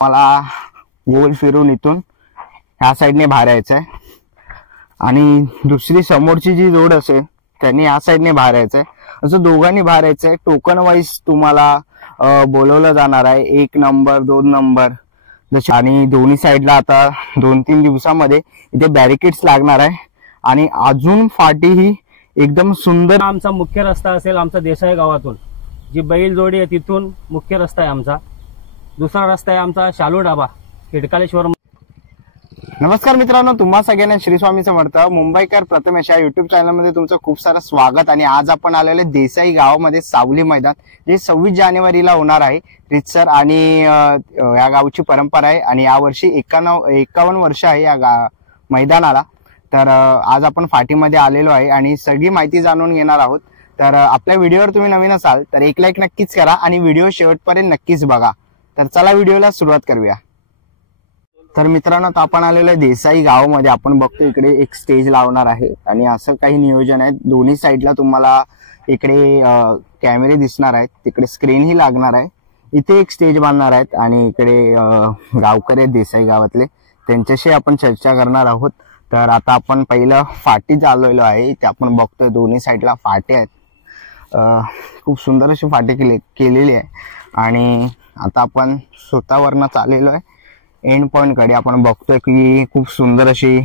मला गोल फिरून इथून ह्या साईडने बाहेर यायचं आहे आणि दुसरी समोरची जी रोड असेल त्यांनी ह्या साईडने बाहेर यायचं आहे। असं दोघांनी बाहेर यायचं आहे। टोकन वाईज तुम्हाला बोलवलं जाणार आहे, 1 नंबर 2 नंबर जसे, आणि दोन्ही साईडला आता 2-3 दिवसामध्ये इथे बॅरिकेड्स लागणार आहे आणि अजून फाटी ही एकदम सुंदर। आमचा मुख्य रस्ता असेल आमचा देसाई गावातून जी बैल जोडी आहे तिथून मुख्य रस्ता आहे आमचा। दुसरा रस्ता आहे आमचा शालू ढाबा खिडकालेश्वर। नमस्कार मित्रांनो, तुम्हा सगळ्यांना श्री स्वामी समर्थ। मुंबईकर प्रथमेश या युट्यूब चॅनलमध्ये तुमचं खूप सारं स्वागत। आणि आज आपण आलेले देसाई गावामध्ये सावली मैदान, जे 26 जानेवारीला होणार आहे रितसर। आणि या गावची परंपरा आहे आणि यावर्षी 51 वर्ष आहे या मैदानाला। तर आज आपण फाटीमध्ये आलेलो आहे आणि सगळी माहिती जाणून घेणार आहोत। तर आपल्या व्हिडिओवर तुम्ही नवीन असाल तर एक लाईक नक्कीच करा आणि व्हिडिओ शेवटपर्यंत नक्कीच बघा। तर चला व्हिडिओला सुरुवात करूया। तर मित्रांनो, आपण आलेलो आहे देसाई गावामध्ये। आपण बघतो इकडे एक स्टेज लावणार आहे आणि असं काही नियोजन आहे। दोन्ही साईडला तुम्हाला इकडे कॅमेरे दिसणार आहेत, तिकडे स्क्रीन ही लागणार आहे। इथे एक स्टेज बांधणार आहेत आणि इकडे गावकरी आहेत देसाई गावातले, त्यांच्याशी आपण चर्चा करणार आहोत। तर आता आपण पहिलं फाटी चालवलेलो आहे, इथे आपण बघतोय दोन्ही साईडला फाटे आहेत। खूप सुंदर अशी फाटी केलेली आहे आणि आता आपण स्वतःवरनं चाललेलो आहे एंड पॉइंट कडे। आपण बघतोय की खूप सुंदर अशी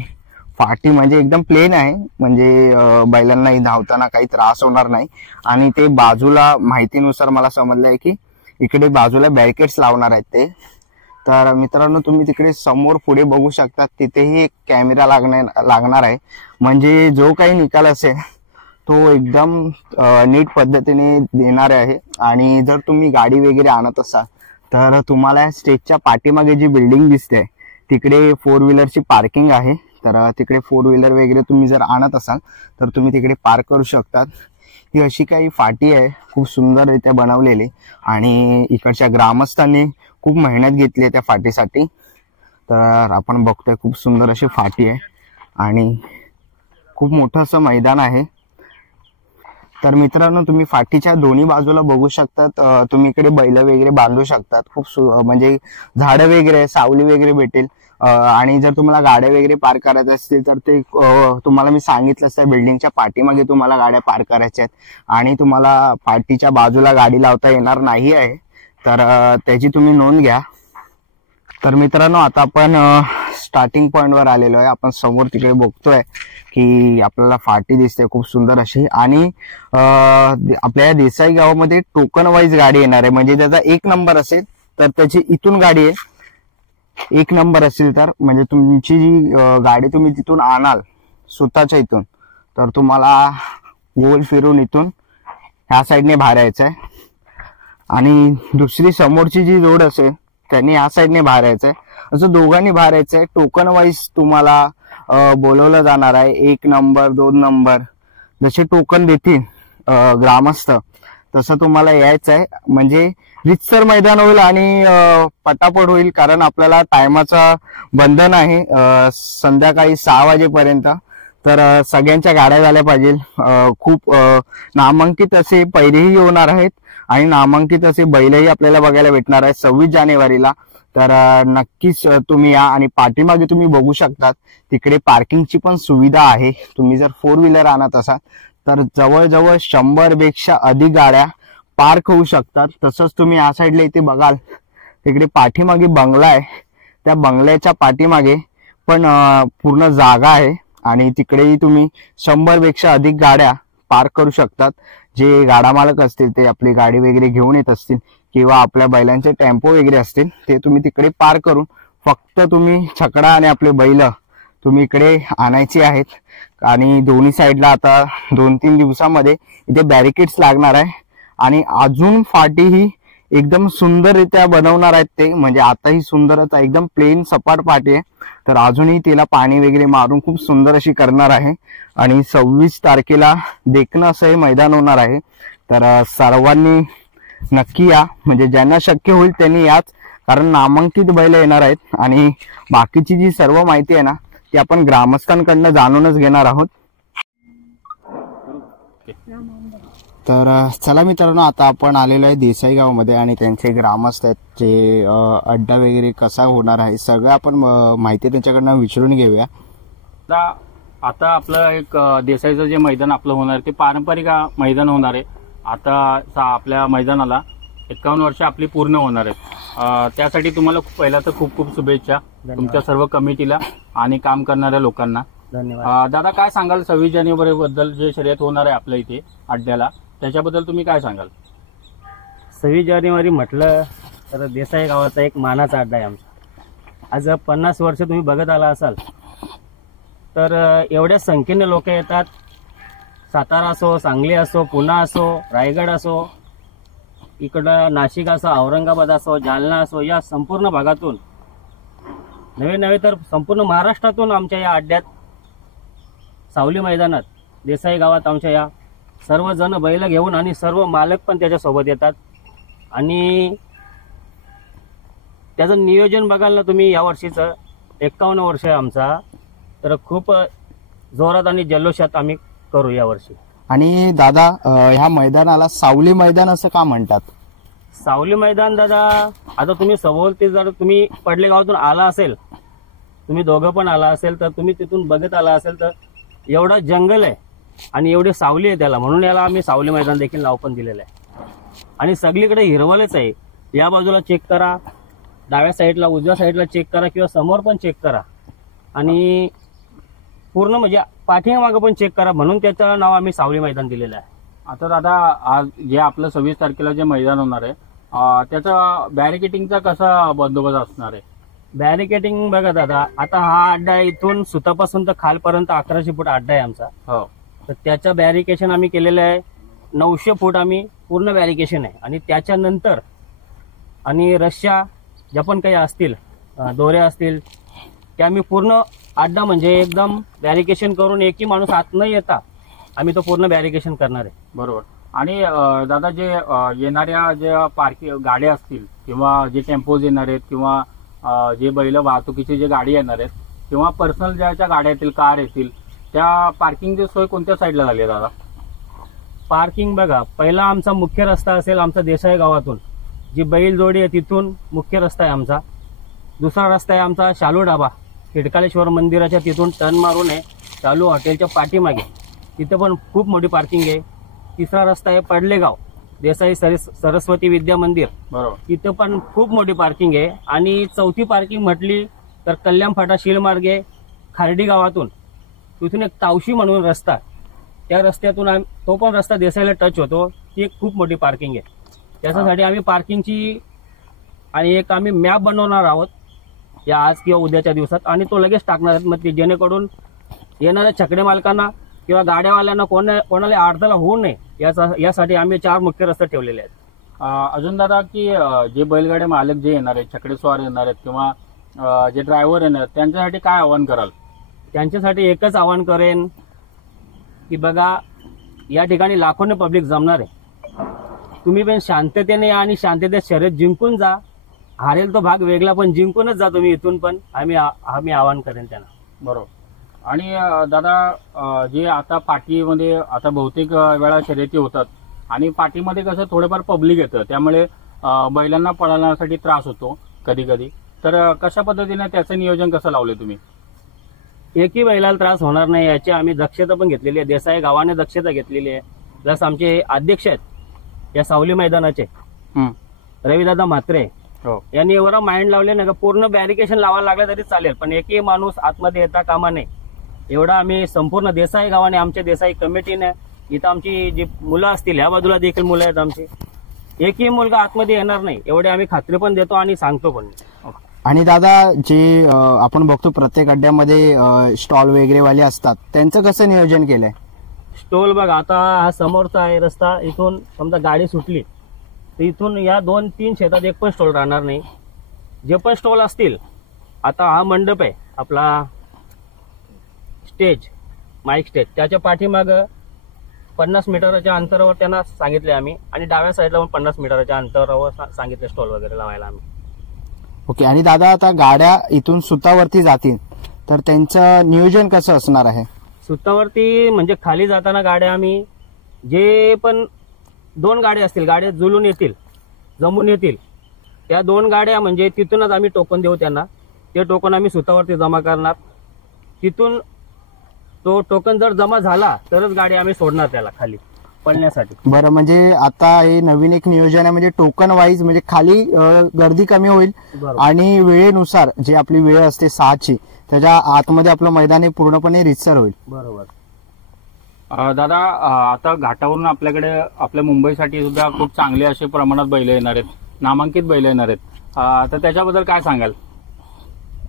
फाटी, म्हणजे एकदम प्लेन आहे, म्हणजे बैलांना धावताना काही त्रास होणार नाही। आणि ते बाजूला माहितीनुसार मला समजलंय की इकडे बाजूला बॅरिकेड्स लावणार आहेत ते। तर मित्रांनो, तुम्ही तिकडे समोर पुढे बघू शकता, तिथेही एक कॅमेरा लागणार आहे, म्हणजे जो काही निकाल असेल तो एकदम नीट पद्धतीने देणार आहे। आणि जर तुम्ही गाडी वगैरे आणत असाल तर तुम्हाला स्टेजच्या पाठीमागे जी बिल्डिंग दिसते तिकडे 4 व्हीलरची पार्किंग आहे। तर तिकडे 4 व्हीलर वगैरे तुम्ही जर आणत असाल तर तुम्ही तिकडे पार्क करू शकतात। ही अशी काही फाटी आहे, खूप सुंदररित्या बनवलेली आणि इकडच्या ग्रामस्थांनी खूप मेहनत घेतली आहे त्या फाटीसाठी। तर आपण बघतोय खूप सुंदर अशी फाटी आहे आणि खूप मोठं असं मैदान आहे। तर मित्रांनो, तुम्ही फाटीच्या दोन्ही बाजूला बघू शकतात, तुम्ही इकडे बैल वगैरे बांधू शकतात। खूप म्हणजे झाडं वगैरे, सावली वगैरे भेटेल। आणि जर तुम्हाला गाड्या वगैरे पार्क करायच्या असतील तर ते तुम्हाला मी सांगितलंच, त्या बिल्डिंगच्या पाठीमागे तुम्हाला गाड्या पार्क करायच्या आहेत आणि तुम्हाला फाटीच्या बाजूला गाडी लावता येणार नाही आहे। तर त्याची तुम्ही नोंद घ्या। तर मित्रांनो, आता आपण स्टार्टिंग पॉइंट वर आलेलो आहे। आपण समोर तिकडे बघतोय की आपल्याला फाटी दिसते खूप सुंदर अशी। आणि आपल्या देसाई गावामध्ये टोकन वाईज गाडी येणार आहे, म्हणजे त्याचा 1 नंबर असेल तर त्याची इथून गाडी आहे। 1 नंबर असेल तर म्हणजे तुमची जी गाडी तुम्ही तिथून आणाल स्वतःच्या इथून, तर तुम्हाला गोल फिरून इथून ह्या साईडने बाहेर यायचं आहे आणि दुसरी समोरची जी रोड असेल त्यांनी ह्या साईडने बाहेर यायचं आहे। असं दोघांनी बाहेर यायचं आहे। टोकन वाईज तुम्हाला बोलवलं जाणार आहे, 1 नंबर 2 नंबर जसे टोकन देतील ग्रामस्थ तसं तुम्हाला यायचं आहे। म्हणजे रितसर मैदान होईल आणि पटापट होईल, कारण आपल्याला टायमाचा बंधन आहे संध्याकाळी 6 वाजेपर्यंत। तर सगळ्यांच्या गाड्या झाल्या पाहिजे। खूप नामांकित असे पैरेही होणार आहेत आणि नामांकित असे बैलही आपल्याला बघायला भेटणार आहे 26 जानेवारीला। तर नक्कीच तुम्ही या। आणि पाठीमागे तुम्ही बघू शकतात तिकडे पार्किंगची पण सुविधा आहे। तुम्ही जर 4 व्हीलर आणत असाल तर जवळजवळ 100 पेक्षा अधिक गाड्या पार्क होऊ शकतात। तसंच तुम्ही या साईडला इथे बघाल, तिकडे पाठीमागे बंगला आहे, त्या बंगल्याच्या पाठीमागे पण पूर्ण जागा आहे आणि तिकडेही तुम्ही 100 पेक्षा अधिक गाड्या पार्क करू शकतात। जे गाडा मालक असतील ते आपली गाडी वगैरे घेऊन येत असतील किंवा आपल्या बैलांचे टेम्पो वगैरे असतील ते तुम्ही तिकडे पार्क करून फक्त तुम्ही छकडा आणि आपले बैल तुम्ही इकडे आणायचे आहेत। आणि दोन्ही साईडला आता 2-3 दिवसामध्ये इथे बॅरिकेड्स लागणार आहे आणि अजून फाटी ही एकदम सुंदररित्या बनवणार आहेत ते, म्हणजे आता ही सुंदरच आहे, एकदम प्लेन सपाट फाटी आहे। तर अजूनही तिला पाणी वगैरे मारून खूप सुंदर अशी करणार आहे आणि 26 तारखेला देखणं असं हे मैदान होणार आहे। तर सर्वांनी नक्की या, म्हणजे ज्यांना शक्य होईल त्यांनी याच, कारण नामांकित बैल येणार आहेत आणि बाकीची जी सर्व माहिती आहे ना ती आपण ग्रामस्थांकडनं जाणूनच घेणार आहोत। तर चला मित्रांनो, आता आपण आलेलो आहे देसाई गावामध्ये आणि त्यांचे ग्रामस्थ आहेत जे अड्डा वगैरे कसा होणार आहे सगळं आपण माहिती त्यांच्याकडनं विचारून घेऊया. आता आपलं एक देसाईचं जे मैदान आपलं होणार आहे ते पारंपरिक मैदान होणार आहे. आता आपल्या मैदानाला 51 वर्ष आपली पूर्ण होणार आहेत. त्यासाठी तुम्हाला पहिला तर खूप खूप शुभेच्छा तुमच्या सर्व कमिटीला आणि काम करणाऱ्या लोकांना. धन्यवाद. दादा, काय सांगाल 26 जानेवारी बद्दल जे शर्यत होणार आहे आपल्या इथे अड्ड्याला, त्याच्याबद्दल तुम्ही काय सांगाल? 26 जानेवारी म्हटलं तर देसाई गावाचा एक मानाचा अड्डा आहे आमचा. आज 50 वर्ष तुम्ही बघत आला असाल तर एवढ्या संख्येने लोक येतात. सातारा असो, सांगली असो, पुणा असो, रायगड असो, इकडं नाशिक असो, औरंगाबाद असो, जालना असो, या संपूर्ण भागातून नवे तर संपूर्ण महाराष्ट्रातून आमच्या या अड्ड्यात सावली मैदानात देसाई गावात आमच्या या सर्वजण बैल घेऊन आणि सर्व मालक पण त्याच्यासोबत येतात. आणि त्याचं नियोजन बघाल ना तुम्ही, या वर्षीचं 51 वर्ष आहे आमचा, तर खूप जोरात आणि जल्लोषात आम्ही करू यावर्षी. आणि दादा, ह्या मैदानाला सावली मैदान असं का म्हणतात? सावली मैदान दादा, आता तुम्ही सभोवती जर तुम्ही पडले गावातून आला असेल, तुम्ही दोघं पण आला असेल, तर तुम्ही तिथून बघत आला असेल तर एवढा जंगल आहे आणि एवढी सावली आहे त्याला, म्हणून याला आम्ही सावली मैदान देखील नाव पण दिलेलं आहे. आणि सगळीकडे हिरवलच आहे. या बाजूला चेक करा, डाव्या साईडला, उजव्या साईडला चेक करा किंवा समोर पण चेक करा आणि पूर्ण म्हणजे पाठीमागं पण चेक करा, म्हणून त्याचं नाव आम्ही सावली मैदान दिलेलं आहे. आता दादा, आज जे आपलं 26 तारखेला जे मैदान होणार आहे त्याचा बॅरिकेटिंगचा कसा बंदोबस्त असणार आहे? बॅरिकेटिंग बघा दादा, आता हा अड्डा इथून सुतापासून तर खालपर्यंत 1100 फूट अड्डा आहे आमचा. हो. तर त्याचं बॅरिकेशन आम्ही केलेलं आहे 900 फूट आम्ही पूर्ण बॅरिकेशन आहे. आणि त्याच्यानंतर आणि रश्या ज्या पण काही असतील, दोऱ्या असतील, त्या आम्ही पूर्ण अड्डा म्हणजे एकदम बॅरिकेशन करून एकही माणूस आत न येता आम्ही तो पूर्ण बॅरिकेशन करणार आहे. बरोबर. आणि दादा, जे येणाऱ्या ज्या पार्किंग गाड्या असतील किंवा जे टेम्पोज येणार आहेत किंवा जे बैल वाहतुकीची जे गाडी येणार आहेत किंवा पर्सनल ज्या गाड्या येतील, कार येतील, त्या पार्किंगची सोय कोणत्या साईडला झाली आहे दादा? पार्किंग बघा, पहिला आमचा मुख्य रस्ता असेल आमचा देसाई गावातून, जी बैल जोडी आहे तिथून मुख्य रस्ता आहे आमचा. दुसरा रस्ता आहे आमचा शालू डाबा, खिडकालेश्वर मंदिराच्या तिथून टर्न मारून आहे चालू हॉटेलच्या पाठीमागे, तिथे पण खूप मोठी पार्किंग आहे. तिसरा रस्ता आहे पडलेगाव, देसाई सरस्वती विद्या मंदिर, बरोबर, तिथं पण खूप मोठी पार्किंग आहे. आणि चौथी पार्किंग म्हटली तर कल्याण फाटा शिलमार्गे खार्डी गावातून तिथून एक तावशी म्हणून रस्ता, त्या रस्त्यातून तो पण रस्ता देसाईला टच होतो, ती एक खूप मोठी पार्किंग आहे. त्याच्यासाठी आम्ही पार्किंगची आणि एक आम्ही मॅप बनवणार आहोत या आज किंवा उद्याच्या दिवसात, आणि तो लगेच टाकणार आहेत, मग जेणेकरून येणाऱ्या छकडे मालकांना किंवा गाड्यावाल्यांना कोणाला अडथळा होऊ नये यासाठी आम्ही 4 मुख्य रस्ते ठेवलेले आहेत. अजून दादा, की जे बैलगाडी मालक जे येणार आहेत, छकडेस्वार येणार आहेत किंवा जे ड्रायव्हर येणार आहेत, त्यांच्यासाठी काय आवाहन कराल? त्यांच्यासाठी एकच आवाहन करेन की बघा, या ठिकाणी लाखोने पब्लिक जमणार आहे. तुम्ही पण शांततेने आणि शांततेत शर्यत जिंकून जा. हारेल तो भाग वेगळा, पण जिंकूनच जा तुम्ही इथून पण, आम्ही आवाहन करेन त्यांना. बरोबर. आणि दादा, जे आता पाठीमध्ये आता बहुतेक वेळा शर्यती होतात आणि पाठीमध्ये कसं थोडंफार पब्लिक येतं, त्यामुळे बैलांना पळण्यासाठी त्रास होतो कधी कधी. तर कशा पद्धतीने त्याचं नियोजन कसं लावले तुम्ही? एकही बैलाला त्रास होणार नाही याची आम्ही दक्षता पण घेतलेली आहे. देसाई गावाने दक्षता घेतलेली आहे. प्लस आमचे अध्यक्ष आहेत या सावली मैदानाचे, रविदादा म्हात्रे, यांनी एवढा माइंड लावले ना का पूर्ण बॅरिकेशन लावायला लागलं तरी चालेल, पण एकही माणूस आतमध्ये येता कामा नये एवढा आम्ही संपूर्ण देसाई गावाने, आमच्या देसाई कमिटीने, इथं आमची जी मुलं असतील, ह्या बाजूला देखील मुलं आहेत आमची, एकही मुलगा आतमध्ये येणार नाही एवढे आम्ही खात्री पण देतो आणि सांगतो पण. आणि दादा, जे आपण बघतो प्रत्येक अड्ड्यामध्ये स्टॉल वगैरे वाले असतात, त्यांचं कसं नियोजन केलंय? स्टॉल बघा, आता हा समोरचा आहे रस्ता, इथून समजा गाडी सुटली तर इथून या 2-3 शेतात एक पण स्टॉल राहणार नाही. जे पण स्टॉल असतील, आता हा मंडप आहे आपला स्टेज, माईक स्टेज, त्याच्या पाठीमागं 50 मीटरच्या अंतरावर त्यांना सांगितले आम्ही, आणि डाव्या साईडला पण 50 मीटरच्या अंतरावर सांगितले स्टॉल वगैरे लावायला आम्ही. ओके. आणि दादा, आता गाड्या इथून सुतावरती जातील तर त्यांचं नियोजन कसं असणार आहे? सुतावरती म्हणजे खाली जाताना गाड्या आम्ही जे पण 2 गाड्या असतील, गाड्या जुळून येतील, जमून येतील, त्या 2 गाड्या म्हणजे तिथूनच आम्ही टोकन देऊ त्यांना. ते टोकन आम्ही स्वतःवरती जमा करणार. तिथून तो टोकन जर जमा झाला तरच गाडी आम्ही सोडणार त्याला खाली पळण्यासाठी. बरं, म्हणजे आता हे नवीन एक नियोजन आहे, म्हणजे टोकन वाईज, म्हणजे खाली गर्दी कमी होईल आणि वेळेनुसार जे आपली वेळ असते 6ची त्याच्या आतमध्ये आपलं मैदान हे पूर्णपणे रितसर होईल. बरोबर. दादा, आता घाटावरून आपल्याकडे आपल्या मुंबईसाठी सुद्धा खूप चांगले असे प्रमाणात बैल येणार आहेत, नामांकित बैल येणार आहेत, तर त्याच्याबद्दल काय सांगाल?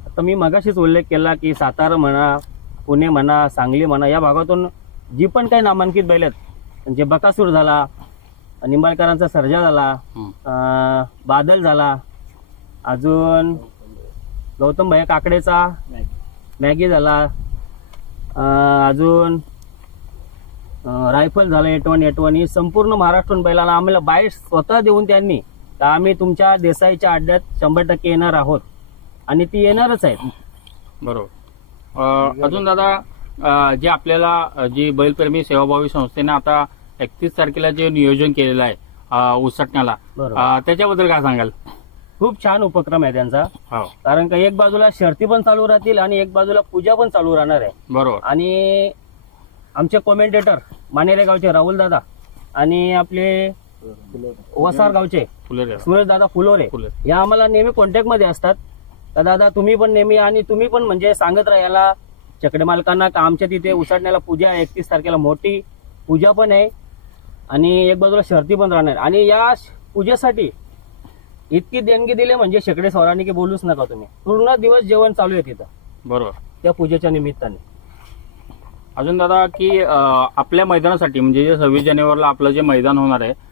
आता मी मगाशीच उल्लेख केला की सातारा म्हणा, पुणे म्हणा, सांगली म्हणा, या भागातून जी पण काही नामांकित बैल आहेत, म्हणजे बकासूर झाला, निंबाळकरांचा सर्जा झाला, बादल झाला, अजून गौतम भैया काकडेचा मॅगी झाला, अजून रायफल झालं, एटवन ही संपूर्ण महाराष्ट्रातून बैलाला आम्हाला बाईट स्वतः देऊन त्यांनी तर आम्ही तुमच्या देसाईच्या अड्ड्यात 100% येणार आहोत आणि ती येणारच आहेत. बरोबर. अजून दादा, जे आपल्याला जी बैलप्रेमी सेवाभावी संस्थेने आता 31 तारखेला जे नियोजन केलेलं आहे उसटण्याला, त्याच्याबद्दल काय सांगाल? खूप छान उपक्रम आहे त्यांचा. हो. कारण का एक बाजूला शर्ती पण चालू राहतील आणि एक बाजूला पूजा पण चालू राहणार आहे. बरोबर. आणि आमचे कॉमेंटेटर मानेरे गावचे राहुल दादा आणि आपले वसार गावचे सुरेश दादा फुलोरे या आम्हाला नेहमी कॉन्टॅक्ट मध्ये असतात. तर दादा तुम्ही पण नेहमी आणि तुम्ही पण म्हणजे सांगत राहा याला चकडे मालकांना का आमच्या तिथे उसटण्याला पूजा आहे, 31 तारखेला मोठी पूजा पण आहे आणि एक बाजूला शर्ती पण राहणार. आणि या पूजेसाठी इतकी देणगी दिली म्हणजे शेकडे स्वरांनी की बोलूच नका तुम्ही. पूर्ण दिवस जेवण चालू आहे तिथं. बरोबर. त्या पूजेच्या निमित्ताने. अजून दादा की आपल्या मैदानासाठी म्हणजे 26 जानेवारीला आपलं जे मैदान होणार आहे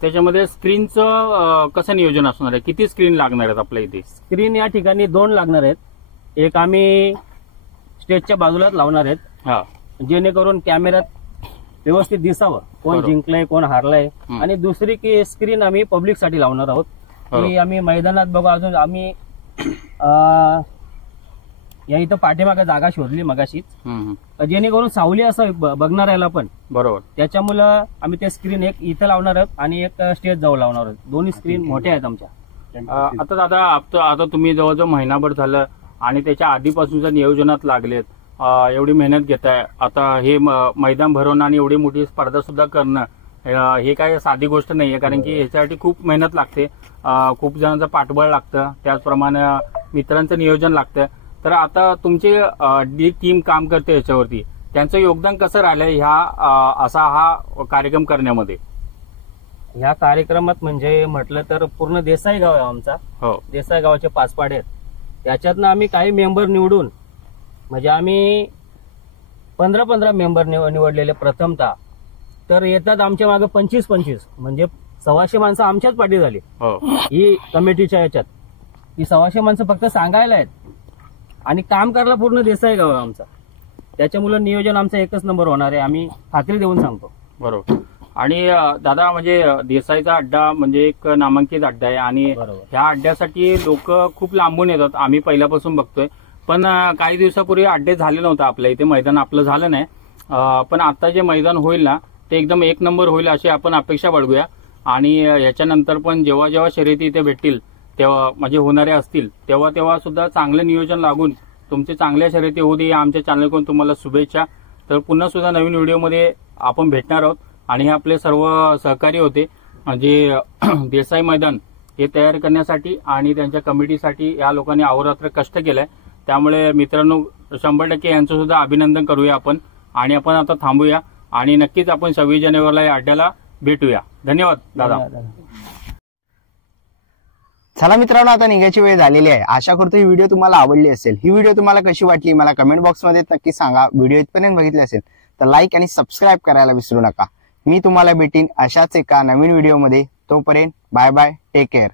त्याच्यामध्ये स्क्रीनचं कसं नियोजन असणार आहे? किती स्क्रीन लागणार आहेत आपल्या इथे? स्क्रीन या ठिकाणी 2 लागणार आहेत. एक आम्ही स्टेजच्या बाजूलाच लावणार आहेत जेणेकरून कॅमेऱ्यात व्यवस्थित दिसावं कोण जिंकलंय कोण हारलंय. आणि दुसरी की स्क्रीन आम्ही पब्लिकसाठी लावणार आहोत की आम्ही मैदानात बघू. अजून आम्ही या इथं पाठीमागे जागा शोधली मगाशीच, जेणेकरून सावली असं बघणार याला पण. बरोबर. त्याच्यामुळं आम्ही ते स्क्रीन एक इथं लावणार आहोत आणि एक स्टेज जवळ लावणार आहोत. दोन्ही स्क्रीन मोठ्या आहेत आमच्या. आता दादा, आता तुम्ही जवळजवळ महिनाभर झालं आणि त्याच्या आधीपासूनच्या नियोजनात लागलेत, एवढी मेहनत घेताय. आता हे मैदान भरवणं आणि एवढी मोठी स्पर्धा सुद्धा करणं हे काय साधी गोष्ट नाहीये, कारण की याच्यासाठी खूप मेहनत लागते, खूप जणांचं पाठबळ लागतं, त्याचप्रमाणे मित्रांचं नियोजन लागतं. तर आता तुमची जी टीम काम करते याच्यावरती, त्यांचं योगदान कसं राहिलंय ह्या असा हा कार्यक्रम करण्यामध्ये? ह्या कार्यक्रमात म्हणजे म्हटलं तर पूर्ण देसाई गाव आहे आमचा. हो. देसाई गावाचे 5 पाडे आहेत. त्याच्यातनं आम्ही काही मेंबर निवडून म्हणजे आम्ही 15 मेंबर निवडलेले प्रथमतः. तर येतात आमच्या मागे 25 म्हणजे 125 माणसं आमच्याच पाठी झाली ही कमिटीच्या याच्यात. ही 125 माणसं फक्त सांगायला आहेत आणि काम करायला पूर्ण देसाई गाव आहे आमचा. त्याच्यामुळे नियोजन आमचा एकच नंबर होणार आहे, आम्ही खात्री देऊन सांगतो. बरोबर. आणि दादा, म्हणजे देसाईचा अड्डा म्हणजे एक नामांकित अड्डा आहे आणि ह्या अड्ड्यासाठी लोक खूप लांबून येतात, आम्ही पहिल्यापासून बघतोय. पण काही दिवसापूर्वी अड्डे झाले नव्हते आपल्या इथे, मैदान आपलं झालं नाही. पण आता जे मैदान होईल ना ते एकदम एक नंबर होईल अशी आपण अपेक्षा बाळगूया. आणि याच्यानंतर पण जेव्हा जेव्हा शर्यती इथे भेटतील तेव्हा म्हणजे होणारे असतील तेव्हा सुद्धा चांगलं नियोजन लागून तुमचे चांगल्या शर्यती होऊ दे. आमच्या चॅनलकडून तुम्हाला शुभेच्छा. तर पुन्हा सुद्धा नवीन व्हिडिओमध्ये आपण भेटणार आहोत. आणि हे आपले सर्व सहकारी होते म्हणजे देसाई मैदान हे तयार करण्यासाठी आणि त्यांच्या कमिटीसाठी या लोकांनी अहोरात्र कष्ट केलंय. त्यामुळे मित्रांनो 100% यांचं सुद्धा अभिनंदन करूया आपण. आणि आपण आता थांबूया आणि नक्कीच आपण 26 जानेवारीला या अड्ड्याला भेटूया. धन्यवाद दादा. चला मित्रांनो, आता निघायची वेळ झालेली आहे. आशा करतो ही व्हिडिओ तुम्हाला आवडली असेल. ही व्हिडिओ तुम्हाला कशी वाटली मला कमेंट बॉक्समध्ये नक्की सांगा. व्हिडिओ इथपर्यंत बघितली असेल तर लाईक आणि सबस्क्राईब करायला विसरू नका. मी तुम्हाला भेटीन अशाच एका नवीन व्हिडिओमध्ये. तोपर्यंत बाय बाय, टेक केअर.